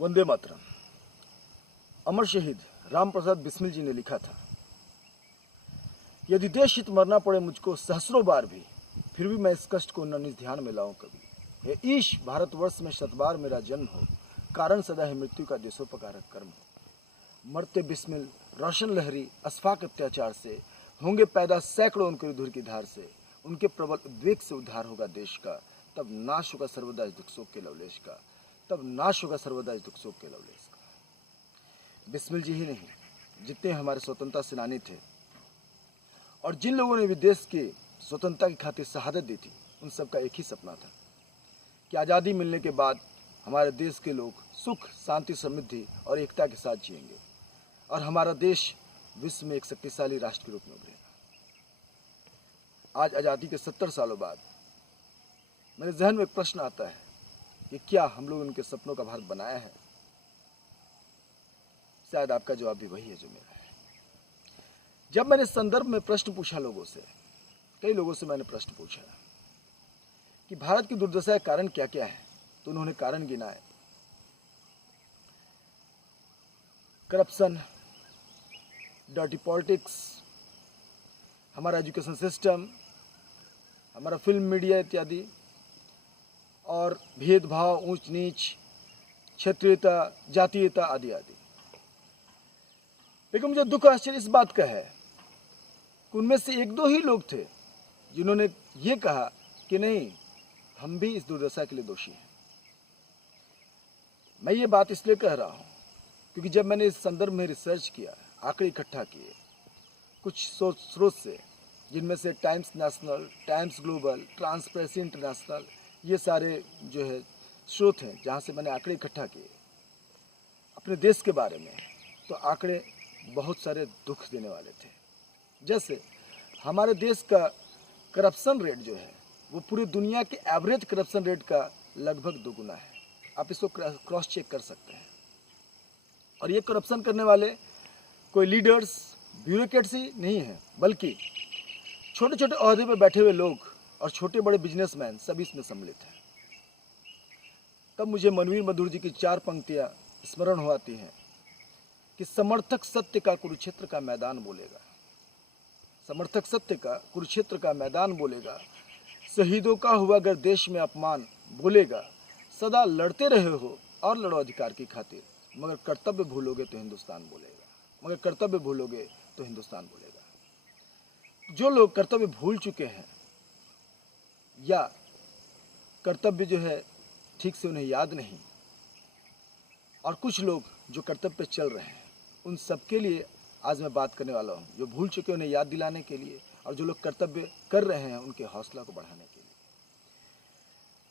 वंदे मातरम। अमर शहीद राम प्रसाद बिस्मिल जी ने लिखा था, यदि देश हित मरना पड़े मुझको सहस्रों बार भी, फिर भी मैं इस कष्ट को न निज ध्यान में लाऊं कभी। हे ईश भारतवर्ष में शतबार मेरा जन्म हो, कारण सदा है मृत्यु का देशोपकारक कर्म हो। मरते बिस्मिल रोशन लहरी अस्फाक अत्याचार से, होंगे पैदा सैकड़ों उनके धुर की धार से। उनके प्रबल उद्वेग से उद्धार होगा देश का, तब नाश होगा सर्वदा इस दुख शोक के लवलेश का, तब नाश होगा सर्वदा इस दुख शोक के लवलेश का। बिस्मिल जी ही नहीं, जितने हमारे स्वतंत्रता सेनानी थे और जिन लोगों ने भी देश की स्वतंत्रता की खातिर शहादत दी थी, उन सबका एक ही सपना था कि आज़ादी मिलने के बाद हमारे देश के लोग सुख, शांति, समृद्धि और एकता के साथ जिएंगे और हमारा देश विश्व में एक शक्तिशाली राष्ट्र के रूप में उभरेगा। आज आज़ादी के 70 सालों बाद मेरे जहन में एक प्रश्न आता है कि क्या हम लोग उनके सपनों का भारत बनाया है? शायद आपका जवाब भी वही है जो मेरा है। जब मैंने इस संदर्भ में प्रश्न पूछा लोगों से, कई लोगों से मैंने प्रश्न पूछा कि भारत की दुर्दशा के कारण क्या क्या है, तो उन्होंने कारण गिनाए। करप्शन, डर्टी पॉलिटिक्स, हमारा एजुकेशन सिस्टम, हमारा फिल्म मीडिया इत्यादि, और भेदभाव, ऊंच नीच, क्षेत्रीयता, जातीयता आदि आदि। लेकिन मुझे दुख आश्चर्य इस बात का है कि उनमें से एक दो ही लोग थे जिन्होंने ये कहा कि नहीं, हम भी इस दुर्दशा के लिए दोषी हैं। मैं ये बात इसलिए कह रहा हूँ क्योंकि जब मैंने इस संदर्भ में रिसर्च किया, आंकड़े इकट्ठा किए कुछ स्रोत से, जिनमें से times national, times global, transparency international, ये सारे जो है स्रोत हैं जहाँ से मैंने आंकड़े इकट्ठा किए अपने देश के बारे में, तो आंकड़े बहुत सारे दुख देने वाले थे। जैसे हमारे देश का करप्शन रेट जो है वो पूरी दुनिया के एवरेज करप्शन रेट का लगभग दोगुना है। आप इसको क्रॉस चेक कर सकते हैं। और ये करप्शन करने वाले कोई लीडर्स, ब्यूरोक्रेट्स ही नहीं है, बल्कि छोटे छोटे ओहदे पर बैठे हुए लोग और छोटे बड़े बिजनेसमैन सभी इसमें सम्मिलित हैं। तब मुझे मनवीर मधुर जी की 4 पंक्तियां स्मरण हो आती हैं कि समर्थक सत्य का कुरुक्षेत्र का मैदान बोलेगा, समर्थक सत्य का कुरुक्षेत्र का मैदान बोलेगा, शहीदों का हुआ अगर देश में अपमान बोलेगा, सदा लड़ते रहे हो और लड़ो अधिकार की खातिर, मगर कर्तव्य भूलोगे तो हिंदुस्तान बोलेगा, मगर कर्तव्य भूलोगे तो हिंदुस्तान बोलेगा। जो लोग कर्तव्य भूल चुके हैं या कर्तव्य जो है ठीक से उन्हें याद नहीं, और कुछ लोग जो कर्तव्य पे चल रहे हैं, उन सबके लिए आज मैं बात करने वाला हूँ। जो भूल चुके उन्हें याद दिलाने के लिए, और जो लोग कर्तव्य कर रहे हैं उनके हौसला को बढ़ाने के लिए।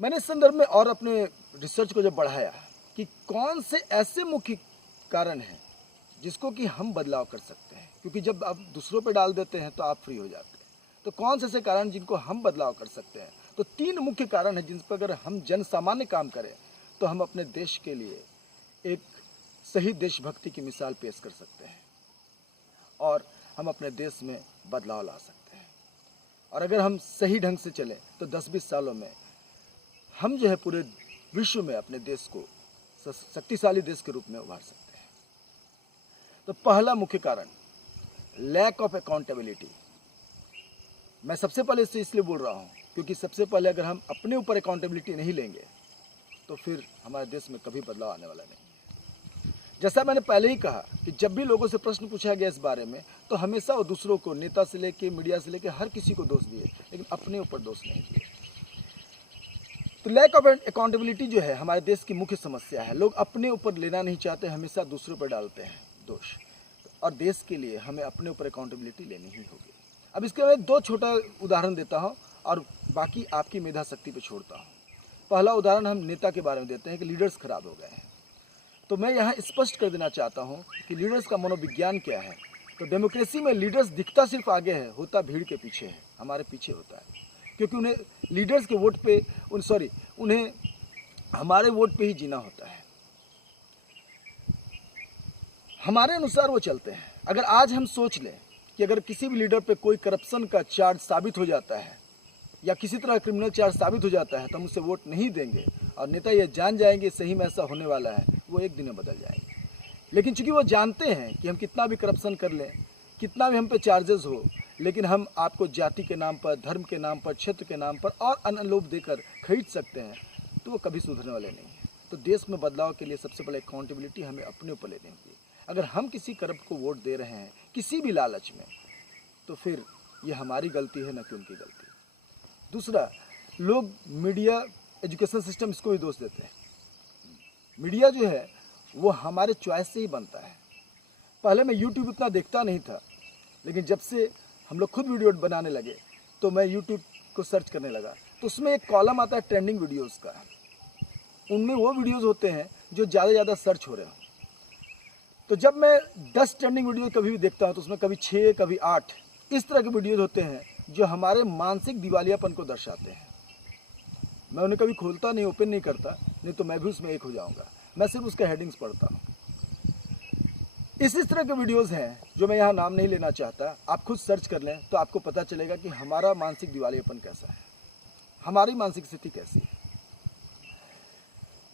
मैंने इस संदर्भ में और अपने रिसर्च को जब बढ़ाया कि कौन से ऐसे मुख्य कारण हैं जिसको कि हम बदलाव कर सकते हैं, क्योंकि जब आप दूसरों पे डाल देते हैं तो आप फ्री हो जाते हैं। तो कौन से ऐसे कारण जिनको हम बदलाव कर सकते हैं? तो 3 मुख्य कारण हैं जिन पर अगर हम जन सामान्य काम करें तो हम अपने देश के लिए एक सही देशभक्ति की मिसाल पेश कर सकते हैं और हम अपने देश में बदलाव ला सकते हैं। और अगर हम सही ढंग से चलें तो 10-20 सालों में हम जो है पूरे विश्व में अपने देश को शक्तिशाली देश के रूप में उभार सकते हैं। तो पहला मुख्य कारण, लैक ऑफ अकाउंटेबिलिटी। मैं सबसे पहले इसे इसलिए बोल रहा हूँ क्योंकि सबसे पहले अगर हम अपने ऊपर अकाउंटेबिलिटी नहीं लेंगे तो फिर हमारे देश में कभी बदलाव आने वाला नहीं है। जैसा मैंने पहले ही कहा कि जब भी लोगों से प्रश्न पूछा गया इस बारे में, तो हमेशा वो दूसरों को, नेता से लेके मीडिया से लेके हर किसी को दोष दिए, लेकिन अपने ऊपर दोष नहीं दिए। तो लैक ऑफ अकाउंटेबिलिटी जो है हमारे देश की मुख्य समस्या है। लोग अपने ऊपर लेना नहीं चाहते, हमेशा दूसरों पर डालते हैं दोष, और देश के लिए हमें अपने ऊपर अकाउंटेबिलिटी लेनी ही होगी। अब इसके मैं 2 छोटा उदाहरण देता हूँ और बाकी आपकी मेधा शक्ति पे छोड़ता हूँ। पहला उदाहरण हम नेता के बारे में देते हैं कि लीडर्स खराब हो गए हैं। तो मैं यहाँ स्पष्ट कर देना चाहता हूँ कि लीडर्स का मनोविज्ञान क्या है। तो डेमोक्रेसी में लीडर्स दिखता सिर्फ आगे है, होता भीड़ के पीछे है, हमारे पीछे होता है, क्योंकि उन्हें लीडर्स के वोट पे उन्हें हमारे वोट पे ही जीना होता है, हमारे अनुसार वो चलते हैं। अगर आज हम सोच लें कि अगर किसी भी लीडर पे कोई करप्शन का चार्ज साबित हो जाता है या किसी तरह क्रिमिनल चार्ज साबित हो जाता है तो हम उसे वोट नहीं देंगे, और नेता ये जान जाएंगे सही में ऐसा होने वाला है, वो एक दिन में बदल जाएंगे। लेकिन चूंकि वो जानते हैं कि हम कितना भी करप्शन कर लें, कितना भी हम पे चार्जेस हो, लेकिन हम आपको जाति के नाम पर, धर्म के नाम पर, क्षेत्र के नाम पर और अन्य लोभ देकर खरीद सकते हैं, तो वो कभी सुधरने वाले नहीं हैं। तो देश में बदलाव के लिए सबसे पहले अकाउंटेबिलिटी हमें अपने ऊपर लेनी होगी। अगर हम किसी करप्ट को वोट दे रहे हैं किसी भी लालच में, तो फिर ये हमारी गलती है, न कि उनकी गलती। दूसरा, लोग मीडिया, एजुकेशन सिस्टम, इसको भी दोष देते हैं। मीडिया जो है वो हमारे चॉइस से ही बनता है। पहले मैं यूट्यूब उतना देखता नहीं था, लेकिन जब से हम लोग खुद वीडियो बनाने लगे तो मैं यूट्यूब को सर्च करने लगा, तो उसमें एक कॉलम आता है ट्रेंडिंग वीडियोस का। उनमें वो वीडियोस होते हैं जो ज़्यादा से ज़्यादा सर्च हो रहे हो। तो जब मैं 10 ट्रेंडिंग वीडियो कभी भी देखता हूँ तो उसमें कभी 6, कभी 8 इस तरह के वीडियोस होते हैं जो हमारे मानसिक दिवालियापन को दर्शाते हैं। मैं उन्हें कभी खोलता नहीं, ओपन नहीं करता, नहीं तो मैं भी उसमें एक हो जाऊंगा। मैं सिर्फ उसका हेडिंग्स पढ़ता हूँ। इस तरह के वीडियोस हैं जो मैं यहाँ नाम नहीं लेना चाहता, आप खुद सर्च कर लें तो आपको पता चलेगा कि हमारा मानसिक दिवालियापन कैसा है, हमारी मानसिक स्थिति कैसी है।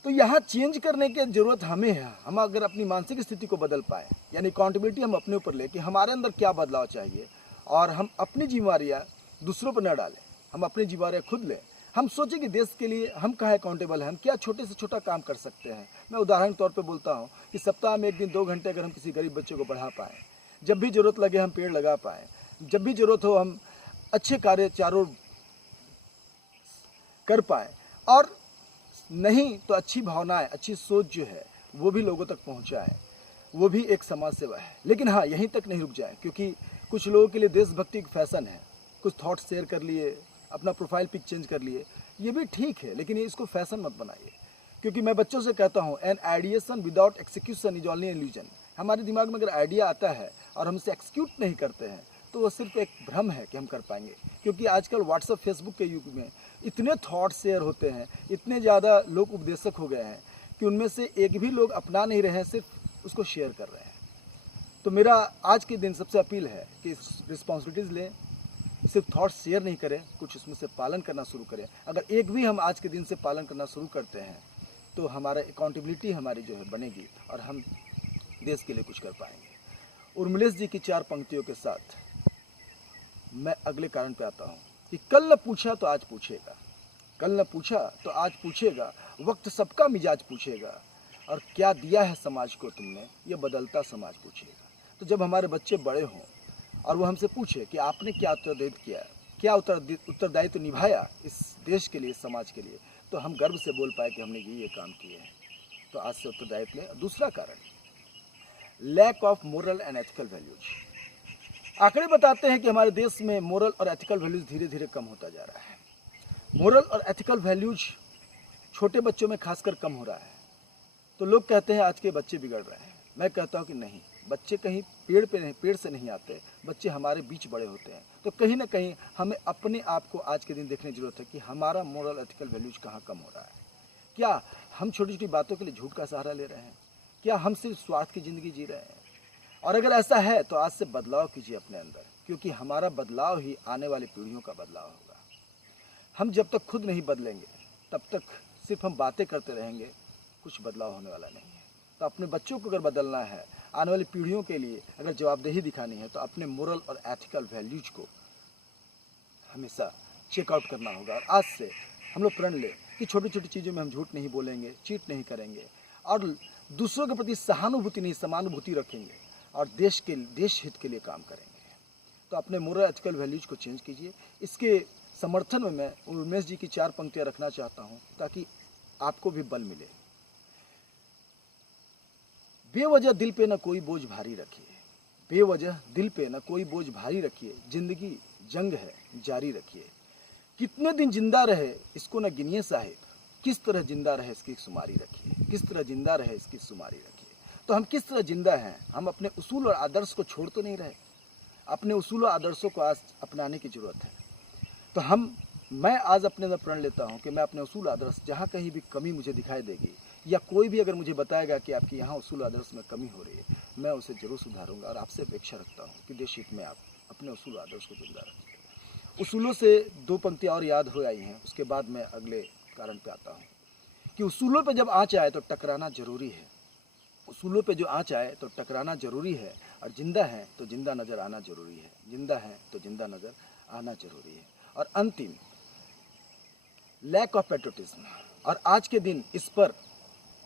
तो यहाँ चेंज करने की जरूरत हमें है। हम अगर अपनी मानसिक स्थिति को बदल पाए, यानी अकाउंटेबिलिटी हम अपने ऊपर ले कि हमारे अंदर क्या बदलाव चाहिए, और हम अपनी जिम्मेवारियाँ दूसरों पर न डालें, हम अपनी जिम्मेवारियाँ खुद लें। हम सोचें कि देश के लिए हम कहाँ अकाउंटेबल हैं, हम क्या छोटे से छोटा काम कर सकते हैं। मैं उदाहरण के तौर पे बोलता हूँ कि सप्ताह में 1 दिन 2 घंटे अगर हम किसी गरीब बच्चे को पढ़ा पाएँ, जब भी ज़रूरत लगे हम पेड़ लगा पाएँ, जब भी ज़रूरत हो हम अच्छे कार्य चारों कर पाएँ, और नहीं तो अच्छी भावनाएं, अच्छी सोच जो है वो भी लोगों तक पहुँचाएँ, वो भी एक समाज सेवा है। लेकिन हाँ, यहीं तक नहीं रुक जाए, क्योंकि कुछ लोगों के लिए देशभक्ति एक फैशन है। कुछ थॉट्स शेयर कर लिए, अपना प्रोफाइल पिक चेंज कर लिए, ये भी ठीक है, लेकिन ये इसको फैशन मत बनाइए। क्योंकि मैं बच्चों से कहता हूँ, an ideation without execution is only an illusion. हमारे दिमाग में अगर आइडिया आता है और हम इसे एक्सिक्यूट नहीं करते हैं तो वो सिर्फ एक भ्रम है कि हम कर पाएंगे। क्योंकि आजकल व्हाट्सएप, फेसबुक के युग में इतने थॉट शेयर होते हैं, इतने ज़्यादा लोग उपदेशक हो गए हैं कि उनमें से एक भी लोग अपना नहीं रहे हैं, सिर्फ उसको शेयर कर रहे हैं। तो मेरा आज के दिन सबसे अपील है कि रिस्पॉन्सिबिलिटीज़ लें, सिर्फ थॉट्स शेयर नहीं करें, कुछ उसमें से पालन करना शुरू करें। अगर एक भी हम आज के दिन से पालन करना शुरू करते हैं तो हमारा अकाउंटेबिलिटी हमारी जो है बनेगी, और हम देश के लिए कुछ कर पाएंगे। उर्मिलेश जी की 4 पंक्तियों के साथ मैं अगले कारण पे आता हूँ कि कल न पूछा तो आज पूछेगा, कल न पूछा तो आज पूछेगा, वक्त सबका मिजाज पूछेगा, और क्या दिया है समाज को तुमने, ये बदलता समाज पूछेगा। तो जब हमारे बच्चे बड़े हों और वो हमसे पूछे कि आपने क्या उत्तरदायित्व किया, क्या उत्तरदायित्व निभाया इस देश के लिए, इस समाज के लिए, तो हम गर्व से बोल पाए कि हमने ये काम किए हैं। तो आज से उत्तरदायित्व लें। दूसरा कारण, lack of moral and ethical values. आंकड़े बताते हैं कि हमारे देश में मोरल और एथिकल वैल्यूज धीरे धीरे कम होता जा रहा है। मोरल और एथिकल वैल्यूज छोटे बच्चों में खासकर कम हो रहा है। तो लोग कहते हैं आज के बच्चे बिगड़ रहे हैं। मैं कहता हूँ कि नहीं, बच्चे कहीं पेड़ से नहीं आते, बच्चे हमारे बीच बड़े होते हैं। तो कहीं ना कहीं हमें अपने आप को आज के दिन देखने की जरूरत है कि हमारा मोरल एथिकल वैल्यूज कहाँ कम हो रहा है। क्या हम छोटी छोटी बातों के लिए झूठ का सहारा ले रहे हैं? क्या हम सिर्फ स्वार्थ की ज़िंदगी जी रहे हैं? और अगर ऐसा है तो आज से बदलाव कीजिए अपने अंदर, क्योंकि हमारा बदलाव ही आने वाली पीढ़ियों का बदलाव होगा। हम जब तक खुद नहीं बदलेंगे तब तक सिर्फ हम बातें करते रहेंगे, कुछ बदलाव होने वाला नहीं है। तो अपने बच्चों को अगर बदलना है, आने वाली पीढ़ियों के लिए अगर जवाबदेही दिखानी है, तो अपने मोरल और एथिकल वैल्यूज को हमेशा चेकआउट करना होगा। और आज से हम लोग प्रण लें कि छोटी छोटी चीज़ों में हम झूठ नहीं बोलेंगे, चीट नहीं करेंगे, और दूसरों के प्रति सहानुभूति नहीं समानुभूति रखेंगे, और देश हित के लिए काम करेंगे। तो अपने मोरल एथिकल वैल्यूज को चेंज कीजिए। इसके समर्थन में मैं उमेश जी की 4 पंक्तियाँ रखना चाहता हूँ ताकि आपको भी बल मिले। बेवजह दिल पे न कोई बोझ भारी रखिए, बेवजह दिल पे न कोई बोझ भारी रखिए, जिंदगी जंग है जारी रखिए। कितने दिन जिंदा रहे इसको न गिनिए साहिब, किस तरह जिंदा रहे इसकी शुमारी रखिए, किस तरह जिंदा रहे इसकी शुमारी रखिए। तो हम किस तरह जिंदा हैं? हम अपने उसूल और आदर्श को छोड़ तो नहीं रहे। अपने उसूल और आदर्शों को आज अपनाने की जरूरत है। तो मैं आज अपने अंदर प्रण लेता हूं कि मैं अपने उसूल आदर्श, जहां कहीं भी कमी मुझे दिखाई देगी, या कोई भी अगर मुझे बताएगा कि आपके यहाँ उसूल आदर्श में कमी हो रही है, मैं उसे जरूर सुधारूंगा। और आपसे अपेक्षा रखता हूँ कि देश हित में आप अपने उसूल आदर्श को जिंदा रखें। उसूलों से दो पंक्तियाँ और याद हो आई हैं, उसके बाद मैं अगले कारण पे आता हूँ कि उसूलों पे जब आँच आए तो टकराना जरूरी है। उसूलों पे जो आँच आए तो टकराना जरूरी है, और जिंदा है तो जिंदा नजर आना जरूरी है, जिंदा है तो जिंदा नजर आना जरूरी है। और अंतिम, लैक ऑफ पेट्रोटिज्म, और आज के दिन इस पर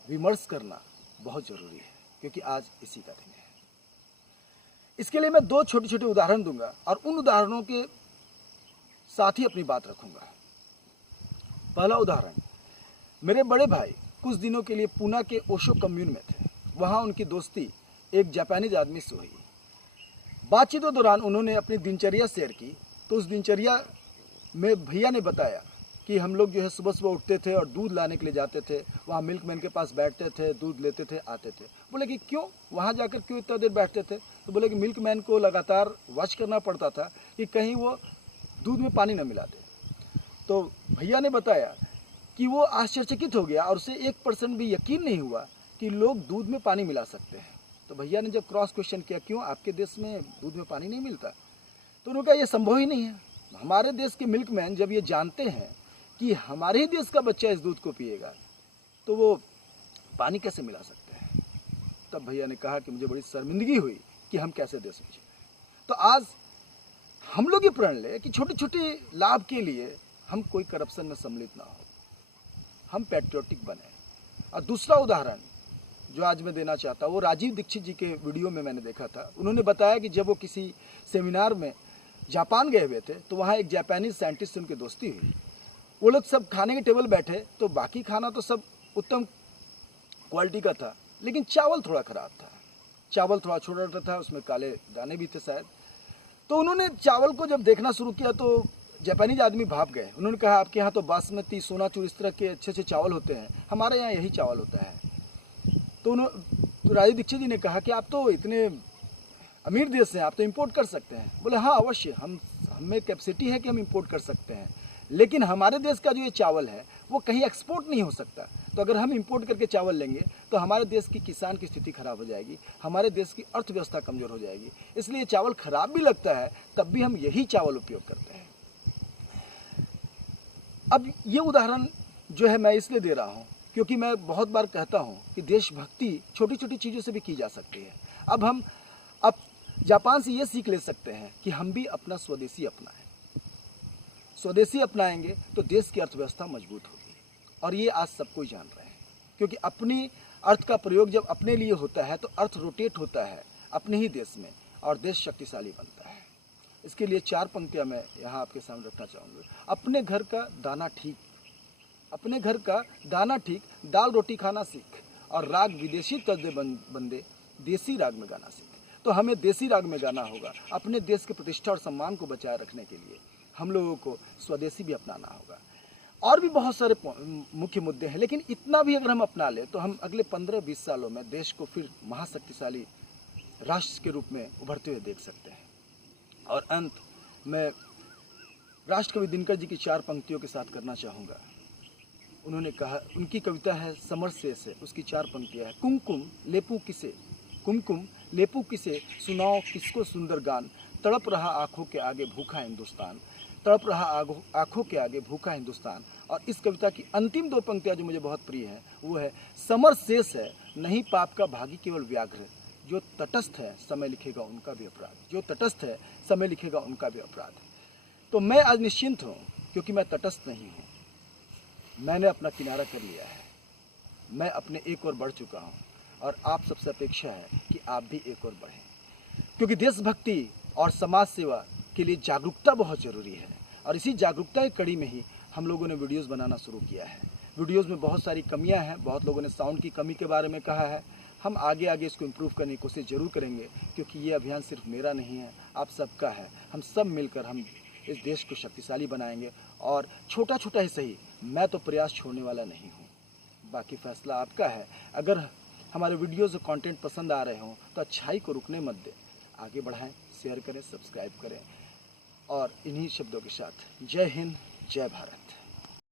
विमर्श करना बहुत जरूरी है, क्योंकि आज इसी का दिन है। इसके लिए मैं दो छोटे छोटे उदाहरण दूंगा और उन उदाहरणों के साथ ही अपनी बात रखूंगा। पहला उदाहरण, मेरे बड़े भाई कुछ दिनों के लिए पुणे के ओशो कम्यून में थे। वहां उनकी दोस्ती एक जापानीज आदमी से हुई। बातचीत के दौरान उन्होंने अपनी दिनचर्या शेयर की, तो उस दिनचर्या में भैया ने बताया कि हम लोग जो है सुबह सुबह उठते थे और दूध लाने के लिए जाते थे, वहाँ मिल्कमैन के पास बैठते थे, दूध लेते थे, आते थे। बोले कि क्यों, वहाँ जाकर क्यों इतना देर बैठते थे? तो बोले कि मिल्कमैन को लगातार वॉच करना पड़ता था कि कहीं वो दूध में पानी न मिला दे। तो भैया ने बताया कि वो आश्चर्यचकित हो गया और उसे 1% भी यकीन नहीं हुआ कि लोग दूध में पानी मिला सकते हैं। तो भैया ने जब क्रॉस क्वेश्चन किया, क्यों आपके देश में दूध में पानी नहीं मिलता? तो उन्होंने कहा, ये संभव ही नहीं है। हमारे देश के मिल्कमैन जब ये जानते हैं कि हमारे ही देश का बच्चा इस दूध को पिएगा, तो वो पानी कैसे मिला सकते हैं? तब भैया ने कहा कि मुझे बड़ी शर्मिंदगी हुई कि हम कैसे दे सकते। तो आज हम लोग ये प्रण ले कि छोटे छोटे लाभ के लिए हम कोई करप्शन में सम्मिलित ना हो, हम पैट्रियोटिक बने। और दूसरा उदाहरण जो आज मैं देना चाहता हूँ, वो राजीव दीक्षित जी के वीडियो में मैंने देखा था। उन्होंने बताया कि जब वो किसी सेमिनार में जापान गए हुए थे, तो वहाँ एक जापानीज साइंटिस्ट से उनकी दोस्ती हुई। वो लोग सब खाने के टेबल बैठे, तो बाकी खाना तो सब उत्तम क्वालिटी का था, लेकिन चावल थोड़ा ख़राब था। चावल थोड़ा छोटा था, उसमें काले दाने भी थे शायद। तो उन्होंने चावल को जब देखना शुरू किया तो जापानीज आदमी भाप गए। उन्होंने कहा, आपके यहाँ तो बासमती, सोनाचूर, इस तरह के अच्छे अच्छे चावल होते हैं, हमारे यहाँ यही चावल होता है। तो राजीव दीक्षित जी ने कहा कि आप तो इतने अमीर देश से हैं, आप तो इंपोर्ट कर सकते हैं। बोले, हाँ अवश्य, हमें कैपेसिटी है कि हम इंपोर्ट कर सकते हैं, लेकिन हमारे देश का जो ये चावल है वो कहीं एक्सपोर्ट नहीं हो सकता। तो अगर हम इंपोर्ट करके चावल लेंगे तो हमारे देश की किसान की स्थिति खराब हो जाएगी, हमारे देश की अर्थव्यवस्था कमज़ोर हो जाएगी। इसलिए चावल खराब भी लगता है, तब भी हम यही चावल उपयोग करते हैं। अब ये उदाहरण जो है मैं इसलिए दे रहा हूँ क्योंकि मैं बहुत बार कहता हूँ कि देशभक्ति छोटी छोटी चीज़ों से भी की जा सकती है। अब जापान से ये सीख ले सकते हैं कि हम भी अपना स्वदेशी अपनाएं। स्वदेशी अपनाएंगे तो देश की अर्थव्यवस्था मजबूत होगी, और ये आज सब कोई जान रहे हैं, क्योंकि अपनी अर्थ का प्रयोग जब अपने लिए होता है तो अर्थ रोटेट होता है अपने ही देश में, और देश शक्तिशाली बनता है। इसके लिए 4 पंक्तियाँ मैं यहाँ आपके सामने रखना चाहूँगा। अपने घर का दाना ठीक, अपने घर का दाना ठीक, दाल रोटी खाना सीख, और राग विदेशी तर्ज बंदे, देसी राग में गाना सीख। तो हमें देसी राग में गाना होगा। अपने देश की प्रतिष्ठा और सम्मान को बचाए रखने के लिए हम लोगों को स्वदेशी भी अपनाना होगा। और भी बहुत सारे मुख्य मुद्दे हैं, लेकिन इतना भी अगर हम अपना लें तो हम अगले 15-20 सालों में देश को फिर महाशक्तिशाली राष्ट्र के रूप में उभरते हुए देख सकते हैं। और अंत में राष्ट्रकवि दिनकर जी की 4 पंक्तियों के साथ करना चाहूँगा। उन्होंने कहा, उनकी कविता है समर शेष है, उसकी 4 पंक्तियाँ हैं। कुमकुम लेपू किसे, कुमकुम लेपू किसे, सुनाओ किसको सुंदर गान, तड़प रहा आँखों के आगे भूखा हिंदुस्तान, तड़प रहा आँखों के आगे भूखा हिंदुस्तान। और इस कविता की अंतिम 2 पंक्तियाँ जो मुझे बहुत प्रिय है, वो है समर शेष है, नहीं पाप का भागी केवल व्याघ्र, जो तटस्थ है समय लिखेगा उनका भी अपराध, जो तटस्थ है समय लिखेगा उनका भी अपराध। तो मैं आज निश्चिंत हूँ क्योंकि मैं तटस्थ नहीं हूँ, मैंने अपना किनारा कर लिया है, मैं अपने एक और बढ़ चुका हूँ, और आप सबसे अपेक्षा है कि आप भी एक और बढ़ें, क्योंकि देशभक्ति और समाज सेवा के लिए जागरूकता बहुत ज़रूरी है। और इसी जागरूकता की कड़ी में ही हम लोगों ने वीडियोस बनाना शुरू किया है। वीडियोस में बहुत सारी कमियां हैं, बहुत लोगों ने साउंड की कमी के बारे में कहा है। हम आगे इसको इम्प्रूव करने की कोशिश ज़रूर करेंगे, क्योंकि ये अभियान सिर्फ मेरा नहीं है, आप सबका है। हम सब मिलकर हम इस देश को शक्तिशाली बनाएंगे, और छोटा छोटा ही सही, मैं तो प्रयास छोड़ने वाला नहीं हूँ, बाकी फैसला आपका है। अगर हमारे वीडियोज़ और कंटेंट पसंद आ रहे हों तो अच्छाई को रुकने मत दें, आगे बढ़ाएं, शेयर करें, सब्सक्राइब करें। और इन्हीं शब्दों के साथ जय हिंद, जय भारत।